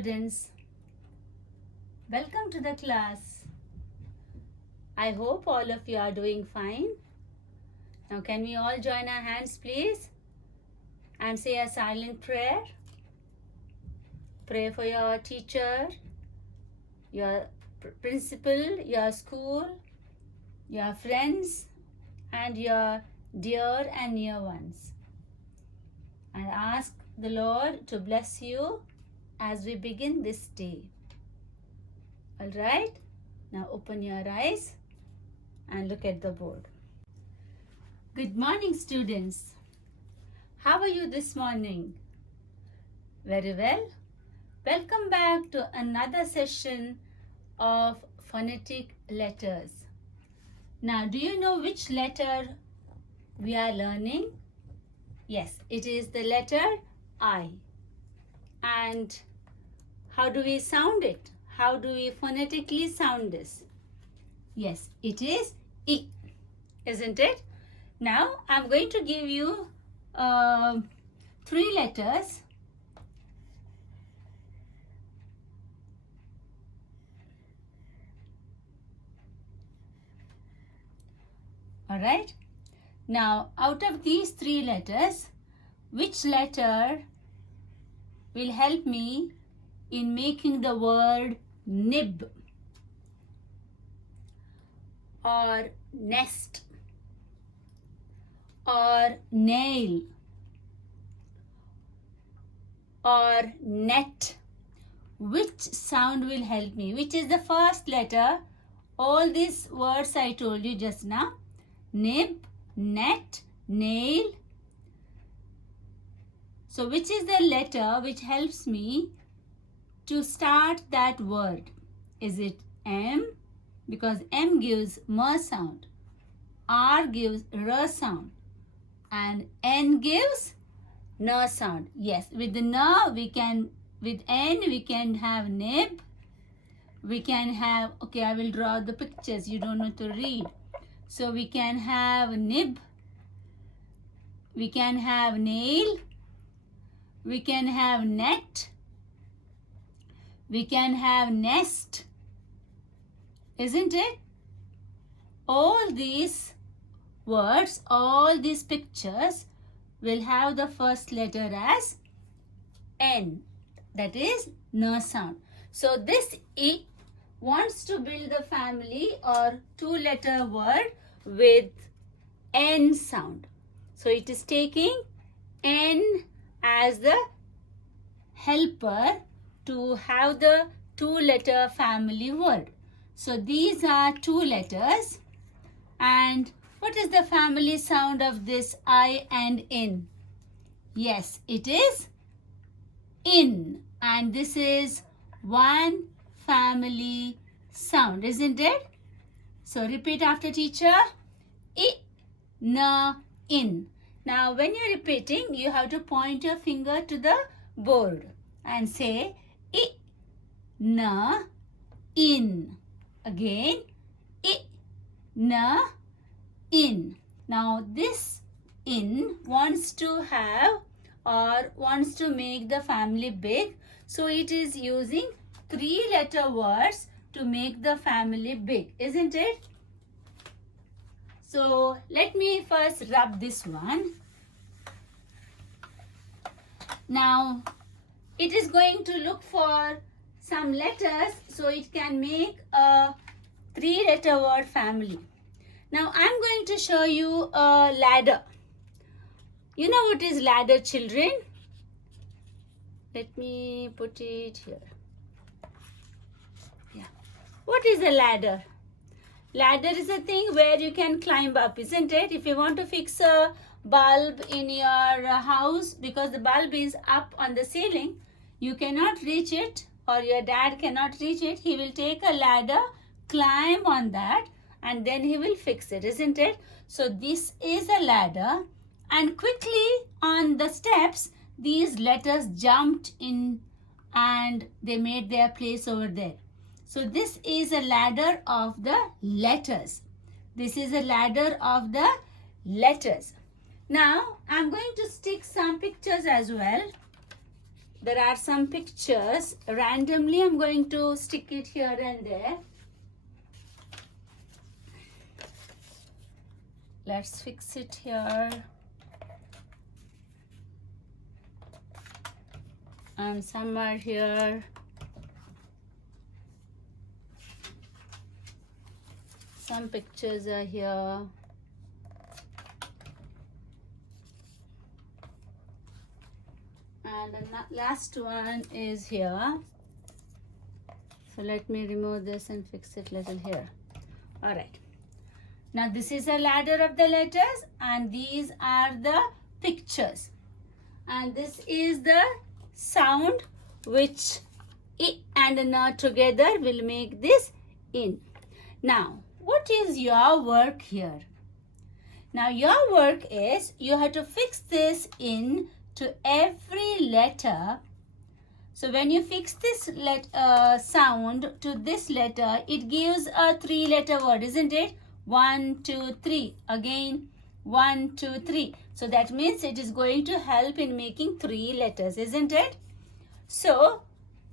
students. Welcome to the class. I hope all of you are doing fine. Now can we all join our hands please and say a silent prayer. Pray for your teacher, your principal, your school, your friends and your dear and near ones. And ask the Lord to bless you as we begin this day. Alright, now open your eyes and look at the board. Good morning students. How are you this morning? Very well. Welcome back to another session of phonetic letters. Now do you know which letter we are learning? Yes, it is the letter I. And how do we sound it? How do we phonetically sound this? Yes, it is I, isn't it? Now, I'm going to give you 3 letters. Alright. Now, out of these 3 letters, which letter will help me in making the word nib or nest or nail or net? Which sound will help me? Which is the first letter? All these words I told you just now. Nib, net, nail. So which is the letter which helps me to start that word? Is it M? Because M gives M sound. R gives R sound. And N gives N sound. Yes, with the N we can, with N we can have nib. We can have, okay, I will draw the pictures. You don't know to read. So we can have nib. We can have nail. We can have net. We can have nest. Isn't it? All these words, all these pictures will have the first letter as N. That is N sound. So this I wants to build the family or 2-letter word with N sound. So it is taking N as the helper to have the 2-letter family word. So these are 2 letters. And what is the family sound of this I and in? Yes, it is in. And this is one family sound, isn't it? So repeat after teacher. I, na, in. Now when you're repeating, you have to point your finger to the board and say I, na, in. Again, I, na, in. Now this in wants to have or wants to make the family big. So it is using 3-letter words to make the family big, isn't it? So let me first rub this one. Now it is going to look for some letters so it can make a 3-letter word family. Now I'm going to show you a ladder. You know what is ladder, children? Let me put it here. Yeah. What is a ladder? Ladder is a thing where you can climb up, isn't it? If you want to fix a bulb in your house because the bulb is up on the ceiling, you cannot reach it or your dad cannot reach it. He will take a ladder, climb on that and then he will fix it, isn't it? So this is a ladder and quickly on the steps, these letters jumped in and they made their place over there. So this is a ladder of the letters. This is a ladder of the letters. Now, I'm going to stick some pictures as well. there are some pictures. Randomly, I'm going to stick it here and there. Let's fix it here. And some are here. Some pictures are here. And the last one is here. So let me remove this and fix it little here. All right. Now this is a ladder of the letters and these are the pictures. And this is the sound which I and N together will make this in. Now, what is your work here? Now your work is you have to fix this in to every letter. So when you fix this sound to this letter, it gives a 3-letter word, isn't it? 1, 2, 3. Again, 1, 2, 3. So that means it is going to help in making 3 letters, isn't it? So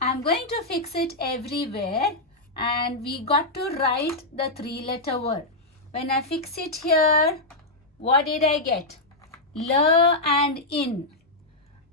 I'm going to fix it everywhere and we got to write the 3-letter word. When I fix it here, what did I get? L and in.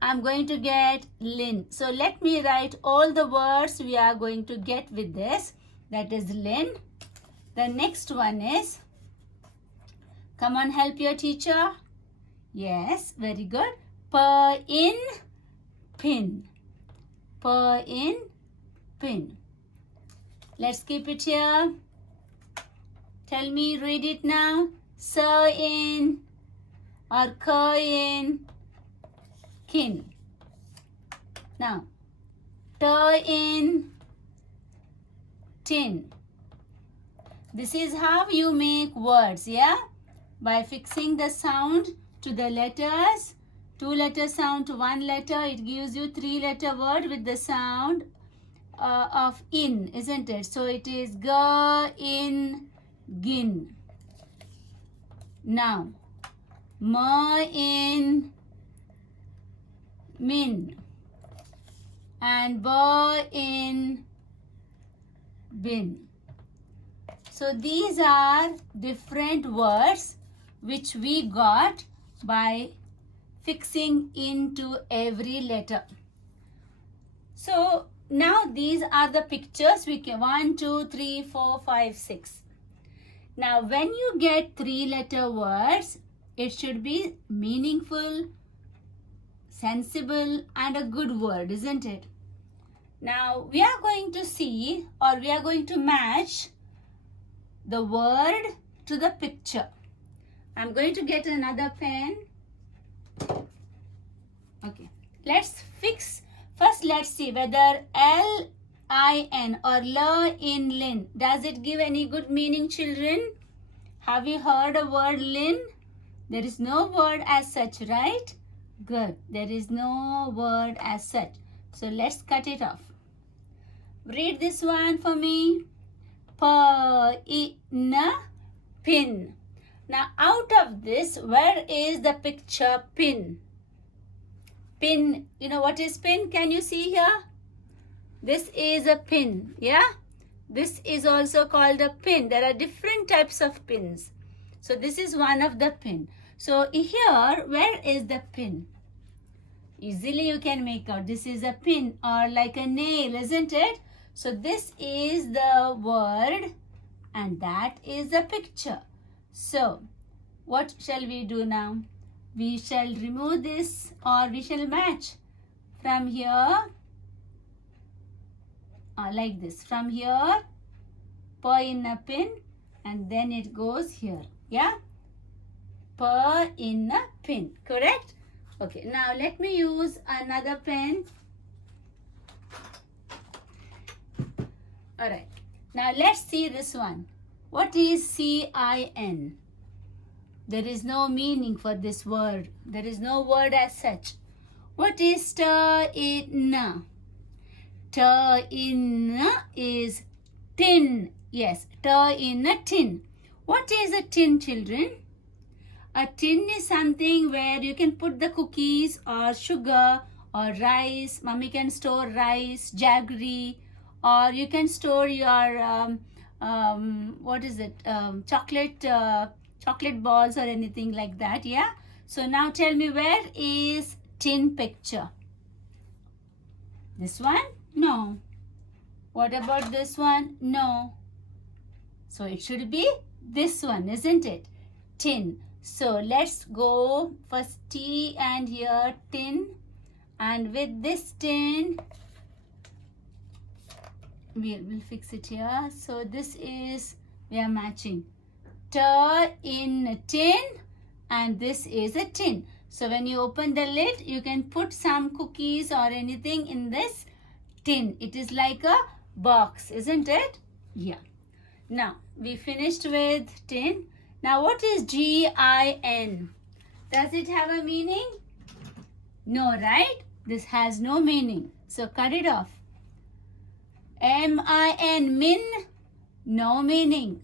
I'm going to get lin. So let me write all the words we are going to get with this. That is lin. The next one is, come on, help your teacher. Yes, very good. Per in pin. Per in pin. Let's keep it here. Tell me, read it now. Sir in or cur in kin. Now, ter in tin. This is how you make words, yeah? By fixing the sound to the letters. 2-letter sound to 1 letter, it gives you 3-letter word with the sound of in, isn't it? So it is ga, in, gin. Now, ma, in, min. And ba, in, bin. So these are different words which we got by fixing into every letter. So now these are the pictures. We can 1, 2, 3, 4, 5, 6. Now when you get 3-letter words, it should be meaningful, sensible and a good word, isn't it? Now we are going to see or we are going to match the word to the picture. I'm going to get another pen. Okay, let's fix. First, let's see whether L-I-N or L-in lin. Does it give any good meaning, children? Have you heard a word lin? There is no word as such, right? Good. There is no word as such. So let's cut it off. Read this one for me. Pa-in pin. Now out of this, where is the picture pin? Pin, you know what is pin? Can you see here? This is a pin, yeah? This is also called a pin. There are different types of pins. So this is one of the pin. So here, where is the pin? Easily you can make out this is a pin or like a nail, isn't it? So this is the word and that is the picture. So what shall we do now? We shall remove this or we shall match from here like this. From here, pa in a pin and then it goes here. Yeah? Pa in a pin. Correct? Okay. Now let me use another pen. Alright. Now let's see this one. What is C-I-N? There is no meaning for this word. There is no word as such. What is ta-in? Ta-in is tin. Yes, ta-in a tin. What is a tin, children? A tin is something where you can put the cookies or sugar or rice. Mummy can store rice, jaggery, or you can store your what is it? Chocolate balls or anything like that. Yeah. So now tell me, where is tin picture? This one? No. What about this one? No. So it should be this one, isn't it? Tin. So let's go first T and here tin. And with this tin, we'll fix it here. So this is, we are matching. T in tin, and this is a tin. So when you open the lid, you can put some cookies or anything in this tin. It is like a box, isn't it? Yeah. Now, we finished with tin. Now, what is GIN? Does it have a meaning? No, right? This has no meaning. So, cut it off. MIN, min, no meaning.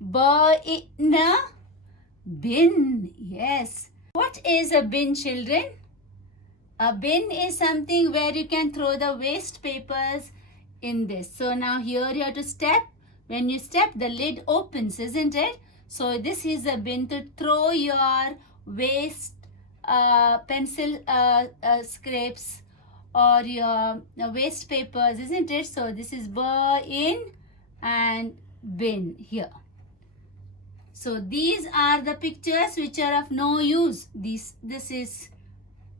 Bin, bin, yes. What is a bin, children? A bin is something where you can throw the waste papers in this. So, now here you have to step. When you step, the lid opens, isn't it? So this is a bin to throw your waste pencil scrapes or your waste papers, isn't it? So this is bin and bin here. So these are the pictures which are of no use. This is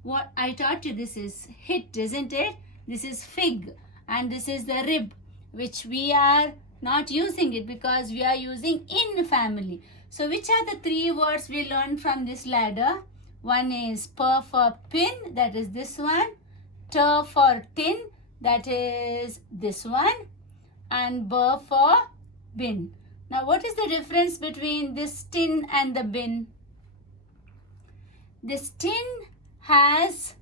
what I taught you. This is hit, isn't it? This is fig, and this is the rib, which we are not using it because we are using in family. So which are the three words we learned from this ladder? One is P for pin, that is this one. T for tin, that is this one. And B for bin. Now what is the difference between this tin and the bin? This tin has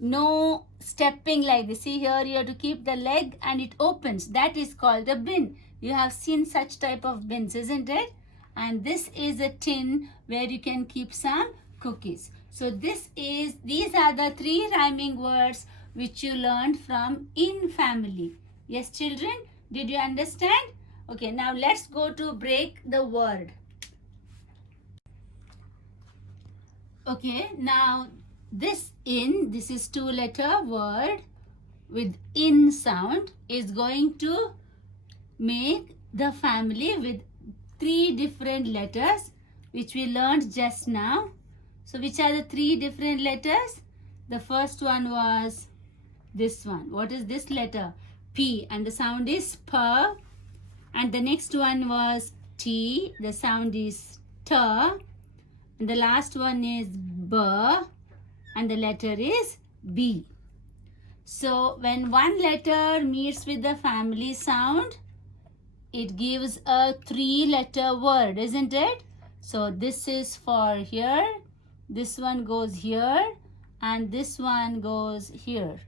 no stepping like this. See here, you have to keep the leg and it opens. That is called a bin. You have seen such type of bins, isn't it? And this is a tin where you can keep some cookies. So these are the three rhyming words which you learned from in family. Yes, children, did you understand? Okay, now let's go to break the word. Okay, now this is two-letter word with in sound is going to make the family with three different letters which we learned just now. So which are the three different letters? The first one was this one. What is this letter? P, and the sound is P. And the next one was T, the sound is T. And the last one is B, and the letter is B. So when one letter meets with the family sound, it gives a three-letter word, isn't it? So this is for here, this one goes here, and this one goes here.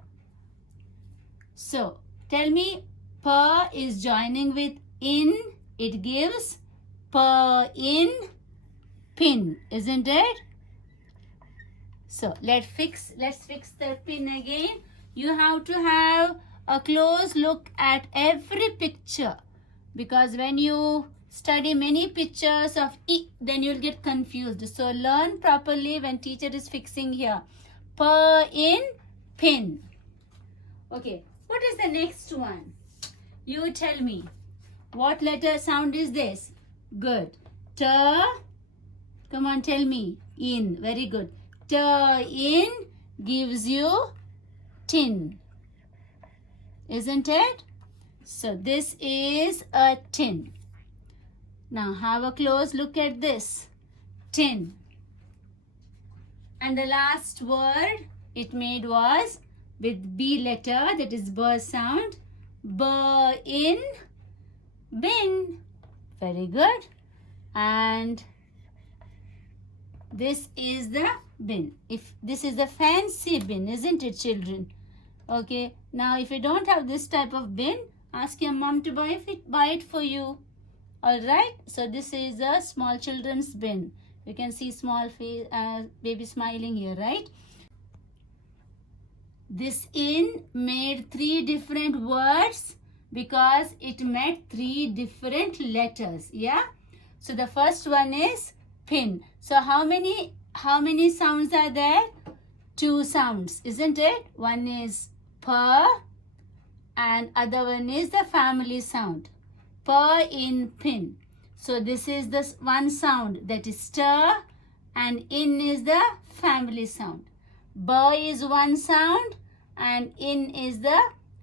So tell me, P is joining with in, it gives P in pin, isn't it? So let's fix the pin again. You have to have a close look at every picture, because when you study many pictures of E, then you'll get confused. So learn properly when teacher is fixing here. P in pin. Okay, what is the next one? You tell me. What letter sound is this? Good. T. Come on, tell me. In. Very good. T in gives you tin. Isn't it? So this is a tin. Now have a close look at this. Tin. And the last word it made was with B letter, that is B sound. B in bin. Very good. And this is the bin. If this is the fancy bin, isn't it, children? Okay. Now if you don't have this type of bin, ask your mom to buy it for you. Alright. So this is a small children's bin. You can see small face, baby smiling here, right? This in made 3 different words because it met 3 different letters. Yeah. So the first one is pin. So how many sounds are there? 2 sounds, isn't it? One is per and other one is the family sound. Per in pin. So this is the one sound, that is stir, and in is the family sound. Ba is one sound and in is the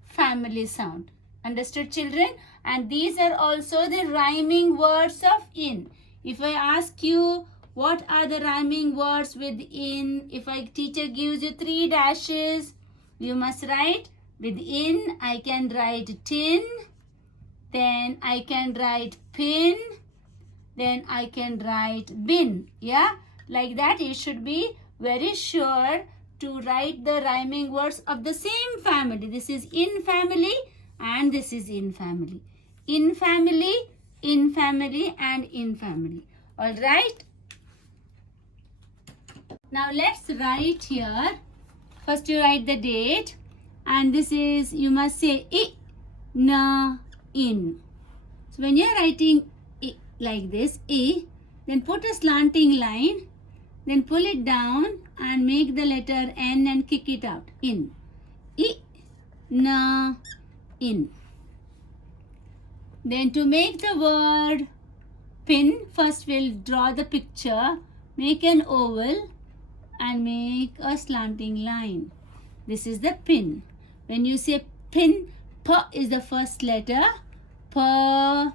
family sound. Understood, children? And these are also the rhyming words of in. If I ask you what are the rhyming words with in, if a teacher gives you 3 dashes, you must write with in. I can write tin, then I can write pin, then I can write bin. Yeah, like that you should be very sure to write the rhyming words of the same family. This is in family and this is in family. In family, in family and in family. All right. Now let's write here. First you write the date and this is, you must say I, na, in. So when you are writing I, like this, I, then put a slanting line, then pull it down and make the letter N and kick it out. In. I, na, in. Then to make the word pin, first we'll draw the picture, make an oval and make a slanting line. This is the pin. When you say pin, P is the first letter. P, I,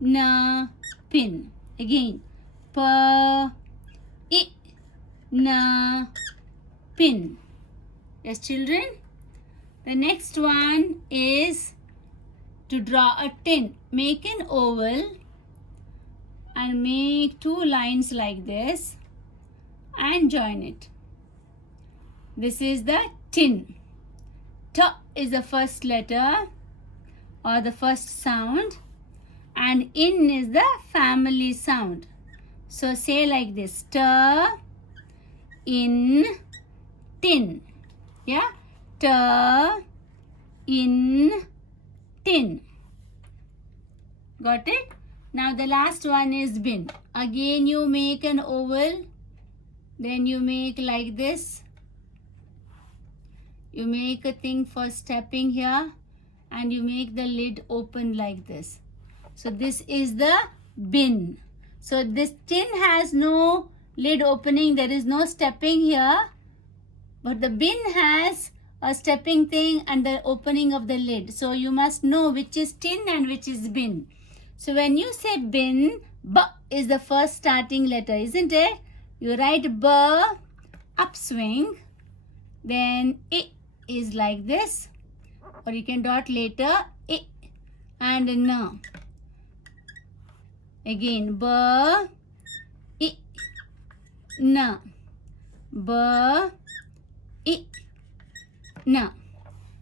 na, pin. Again, P, I, na, pin. Yes, children? The next one is to draw a tin. Make an oval and make 2 lines like this and join it. This is the tin. T is the first letter or the first sound and in is the family sound. So say like this, T, in, tin. Yeah, T, in, tin. Got it? Now the last one is bin. Again you make an oval, then you make like this. You make a thing for stepping here and you make the lid open like this. So this is the bin. So this tin has no lid opening, there is no stepping here, but the bin has a stepping thing and the opening of the lid. So you must know which is tin and which is bin. So when you say bin, B is the first starting letter, isn't it? You write B, upswing, then I is like this, or you can dot later, I and N. Again, B, I, N, B, I, N.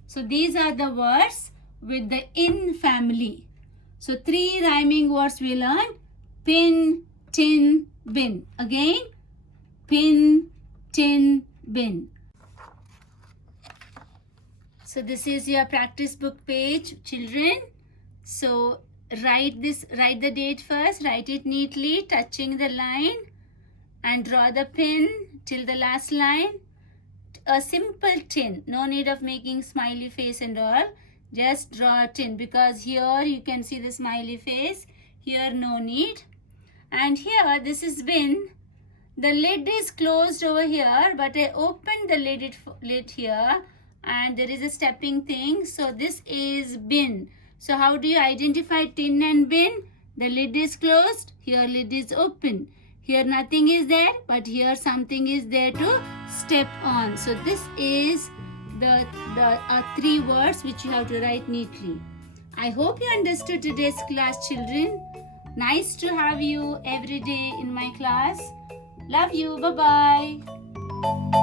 So these are the words with the in family. So 3 rhyming words we learned: pin, tin, bin. Again, pin, tin, bin. So this is your practice book page, children. So write the date first, write it neatly, touching the line, and draw the pin till the last line. A simple tin, no need of making smiley face and all. Just draw a tin, because here you can see the smiley face, here no need. And here, this is bin. The lid is closed over here, but I opened the lid here and there is a stepping thing. So this is bin. So how do you identify tin and bin? The lid is closed, here lid is open. Here nothing is there, but here something is there to step on. So this is the 3 words which you have to write neatly. I hope you understood today's class, children. Nice to have you every day in my class. Love you. Bye-bye.